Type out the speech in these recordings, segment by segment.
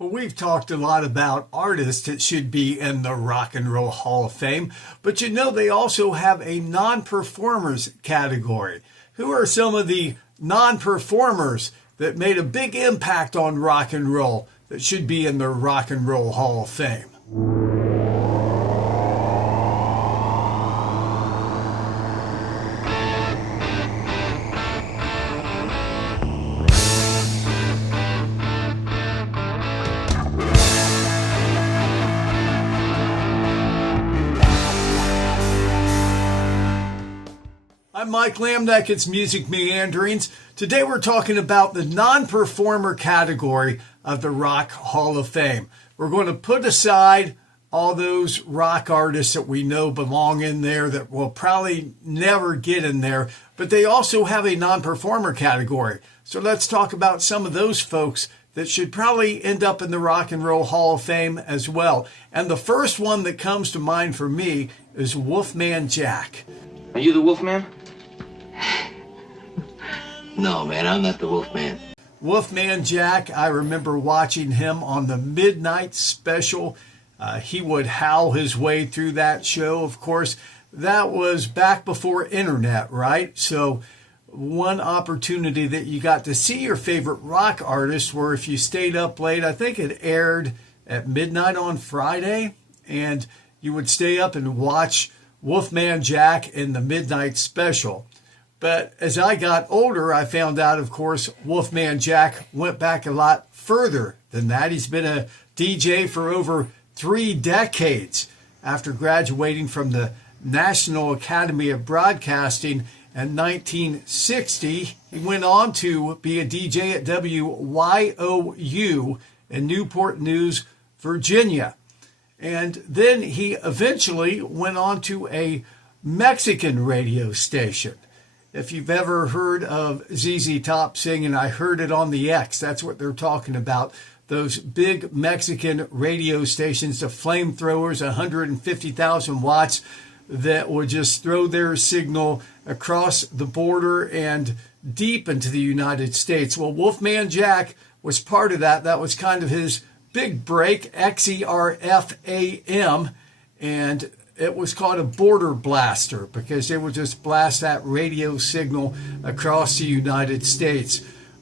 Well, we've talked a lot about artists that should be in the Rock and Roll Hall of Fame, but you know they also have a non-performers category. Who are some of the non-performers that made a big impact on rock and roll that should be in the Rock and Roll Hall of Fame? I'm Mike Lange, it's Music Meanderings. Today we're talking about the non-performer category of the Rock Hall of Fame. We're going to put aside all those rock artists that we know belong in there that will probably never get in there, but they also have a non-performer category. So let's talk about some of those folks that should probably end up in the Rock and Roll Hall of Fame as well. And the first one that comes to mind for me is Wolfman Jack. Are you the Wolfman? No, man, I'm not the Wolfman. Wolfman Jack, I remember watching him on the Midnight Special. He would howl his way through that show. Of course, that was back before internet, right? So one opportunity that you got to see your favorite rock artist were if you stayed up late. I think it aired at midnight on Friday, and you would stay up and watch Wolfman Jack in the Midnight Special. But as I got older, I found out, of course, Wolfman Jack went back a lot further than that. He's been a DJ for over 3 decades. After graduating from the National Academy of Broadcasting in 1960, he went on to be a DJ at WYOU in Newport News, Virginia. And then he eventually went on to a Mexican radio station. If you've ever heard of ZZ Top singing, I Heard It on the X, that's what they're talking about. Those big Mexican radio stations, the flamethrowers, 150,000 watts, that would just throw their signal across the border and deep into the United States. Well, Wolfman Jack was part of that. That was kind of his big break, XERFAM, and it was called a border blaster because they would just blast that radio signal across the United States.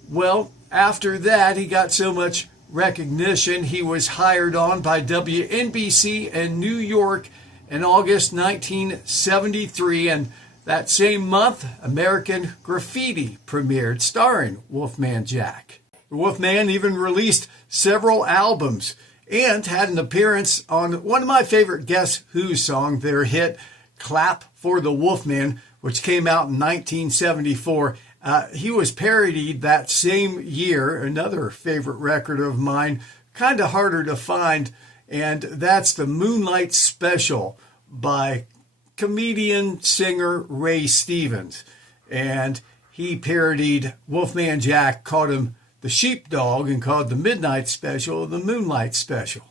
Well, after that, he got so much recognition, he was hired on by WNBC in New York in August 1973, and that same month, American Graffiti premiered, starring Wolfman Jack. Wolfman even released several albums and had an appearance on one of my favorite Guess Who songs, their hit Clap for the Wolfman, which came out in 1974. He was parodied that same year, another favorite record of mine, kind of harder to find, and that's the Moonlight Special by comedian singer Ray Stevens. And he parodied Wolfman Jack, called him the Sheepdog, and called the Midnight Special the Moonlight Special.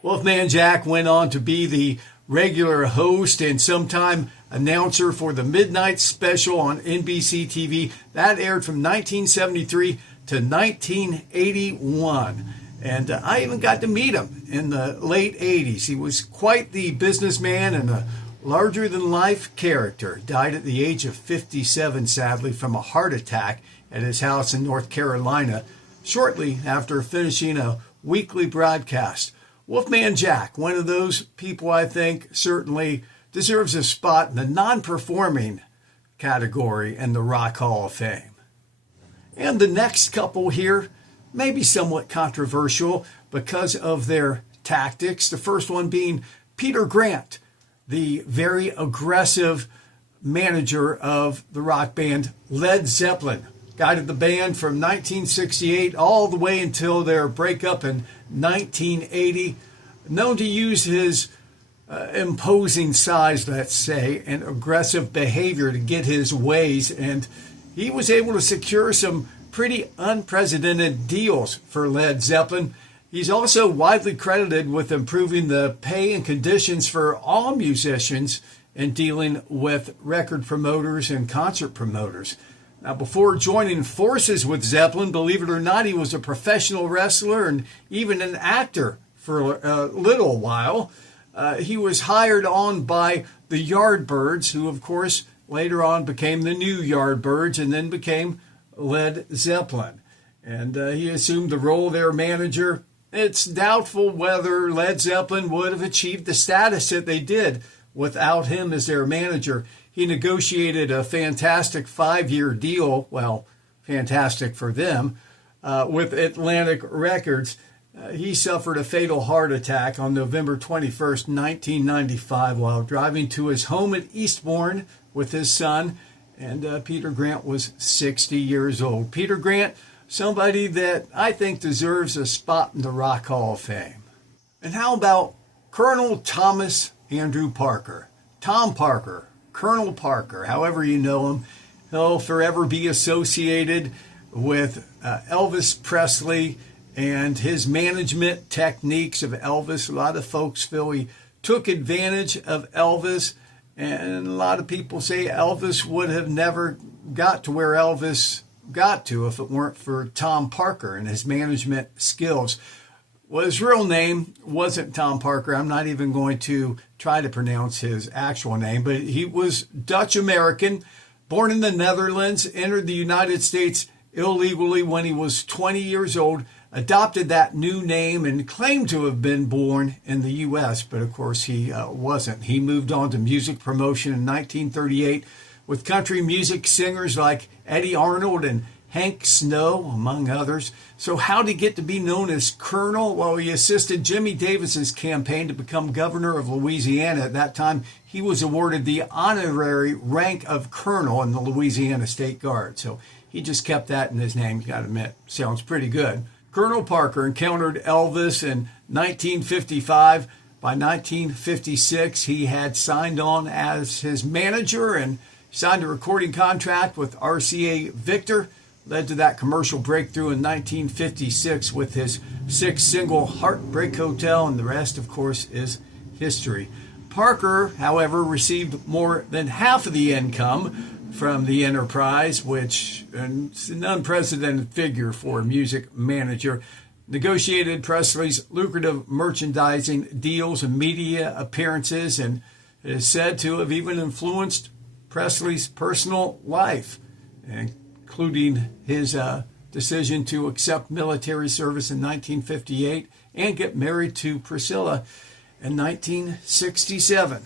Wolfman Jack went on to be the regular host and sometime announcer for the Midnight Special on NBC TV. That aired from 1973 to 1981. And I even got to meet him in the late 80s. He was quite the businessman and a larger-than-life character. Died at the age of 57, sadly, from a heart attack at his house in North Carolina, shortly after finishing a weekly broadcast. Wolfman Jack, one of those people I think certainly deserves a spot in the non-performing category in the Rock Hall of Fame. And the next couple here may be somewhat controversial because of their tactics. The first one being Peter Grant, the very aggressive manager of the rock band Led Zeppelin. Guided the band from 1968 all the way until their breakup in 1980. Known to use his imposing size, let's say, and aggressive behavior to get his ways. And he was able to secure some pretty unprecedented deals for Led Zeppelin. He's also widely credited with improving the pay and conditions for all musicians and dealing with record promoters and concert promoters. Now, before joining forces with Zeppelin, believe it or not, he was a professional wrestler and even an actor for a little while. He was hired on by the Yardbirds, who, of course, later on became the New Yardbirds and then became Led Zeppelin. And he assumed the role of their manager. It's doubtful whether Led Zeppelin would have achieved the status that they did without him as their manager. He negotiated a fantastic 5-year deal, well, fantastic for them, with Atlantic Records. He suffered a fatal heart attack on November 21st, 1995, while driving to his home at Eastbourne with his son, and Peter Grant was 60 years old. Peter Grant, somebody that I think deserves a spot in the Rock Hall of Fame. And how about Colonel Thomas Andrew Parker? Tom Parker, Colonel Parker, however you know him, he'll forever be associated with Elvis Presley and his management techniques of Elvis. A lot of folks feel he took advantage of Elvis, and a lot of people say Elvis would have never got to where Elvis got to if it weren't for Tom Parker and his management skills. Well, his real name wasn't Tom Parker. I'm not even going to try to pronounce his actual name, but he was Dutch American, born in the Netherlands, entered the United States illegally when he was 20 years old, adopted that new name and claimed to have been born in the U.S., but of course he wasn't. He moved on to music promotion in 1938 with country music singers like Eddie Arnold and Hank Snow, among others. So how did he get to be known as Colonel? Well, he assisted Jimmy Davis's campaign to become governor of Louisiana. At that time, he was awarded the honorary rank of Colonel in the Louisiana State Guard. So he just kept that in his name. You got to admit, sounds pretty good. Colonel Parker encountered Elvis in 1955. By 1956, he had signed on as his manager and signed a recording contract with RCA Victor. Led to that commercial breakthrough in 1956 with his 6th single, Heartbreak Hotel, and the rest, of course, is history. Parker, however, received more than half of the income from the enterprise, which is an unprecedented figure for a music manager. Negotiated Presley's lucrative merchandising deals and media appearances, and is said to have even influenced Presley's personal life, including his decision to accept military service in 1958 and get married to Priscilla in 1967.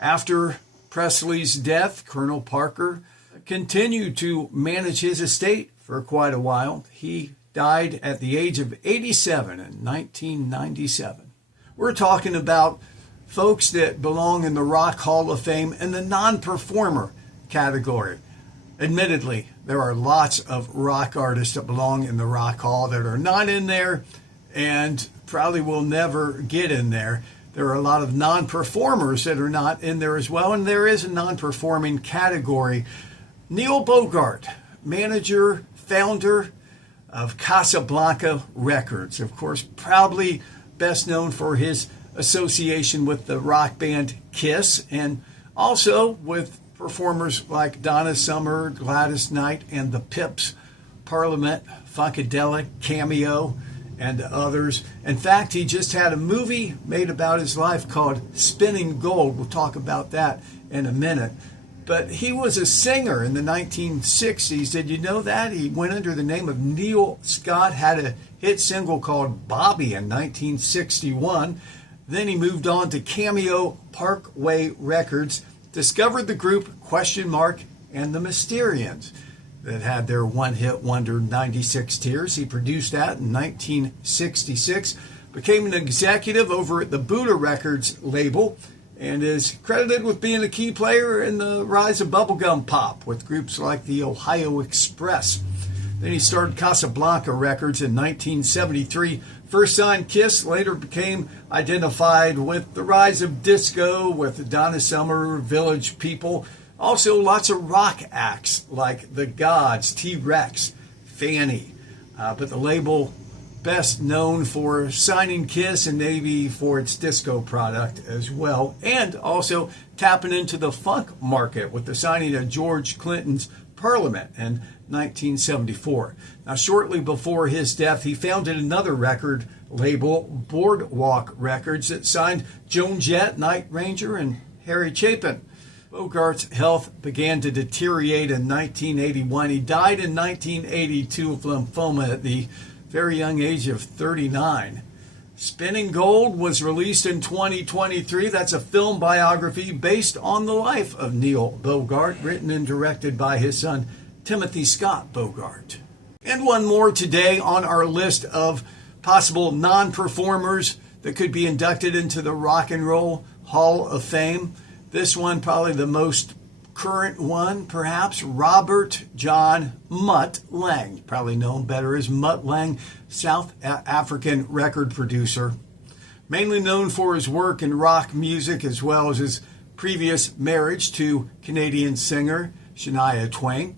After Presley's death, Colonel Parker continued to manage his estate for quite a while. He died at the age of 87 in 1997. We're talking about folks that belong in the Rock Hall of Fame in the non-performer category. Admittedly, there are lots of rock artists that belong in the Rock Hall that are not in there and probably will never get in there. There are a lot of non-performers that are not in there as well, and there is a non-performing category. Neil Bogart, manager, founder of Casablanca Records, of course, probably best known for his association with the rock band Kiss, and also with performers like Donna Summer, Gladys Knight, and the Pips, Parliament, Funkadelic, Cameo, and others. In fact, he just had a movie made about his life called Spinning Gold. We'll talk about that in a minute. But he was a singer in the 1960s. Did you know that? He went under the name of Neil Scott, had a hit single called Bobby in 1961. Then he moved on to Cameo Parkway Records, discovered the group Question Mark and the Mysterians that had their one-hit wonder 96 Tears. He produced that in 1966, became an executive over at the Buddha Records label, and is credited with being a key player in the rise of bubblegum pop with groups like the Ohio Express. Then he started Casablanca Records in 1973. First signed Kiss, later became identified with the rise of disco with Donna Summer, Village People. Also lots of rock acts like The Gods, T-Rex, Fanny. But the label best known for signing Kiss and maybe for its disco product as well. And also tapping into the funk market with the signing of George Clinton's Parliament in 1974. Now, shortly before his death, he founded another record label, Boardwalk Records, that signed Joan Jett, Night Ranger, and Harry Chapin. Bogart's health began to deteriorate in 1981. He died in 1982 of lymphoma at the very young age of 39. Spinning Gold was released in 2023. That's a film biography based on the life of Neil Bogart, written and directed by his son, Timothy Scott Bogart. And one more today on our list of possible non-performers that could be inducted into the Rock and Roll Hall of Fame. This one, probably the most current one, perhaps, Robert John Mutt Lange, probably known better as Mutt Lange, South African record producer, mainly known for his work in rock music as well as his previous marriage to Canadian singer Shania Twain.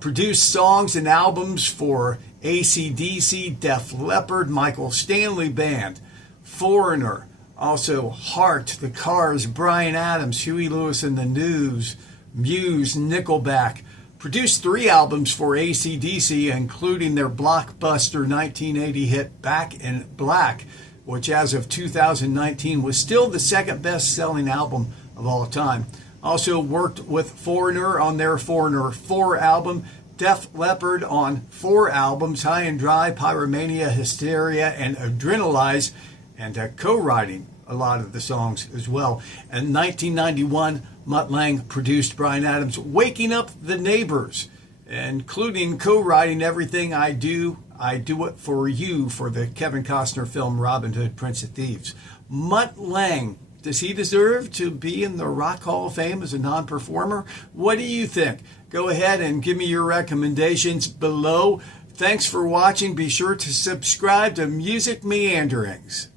Produced songs and albums for AC/DC, Def Leppard, Michael Stanley Band, Foreigner, also Heart, The Cars, Bryan Adams, Huey Lewis and the News, Muse, Nickelback. Produced 3 albums for AC/DC, including their blockbuster 1980 hit Back in Black, which as of 2019 was still the second best-selling album of all time. Also worked with Foreigner on their Foreigner 4 album, Def Leppard on 4 albums, High and Dry, Pyromania, Hysteria, and Adrenalize, and co-writing a lot of the songs as well. In 1991, Mutt Lange produced Bryan Adams' Waking Up the Neighbors, including co-writing Everything I Do It For You for the Kevin Costner film Robin Hood, Prince of Thieves. Mutt Lange, does he deserve to be in the Rock Hall of Fame as a non-performer? What do you think? Go ahead and give me your recommendations below. Thanks for watching. Be sure to subscribe to Music Meanderings.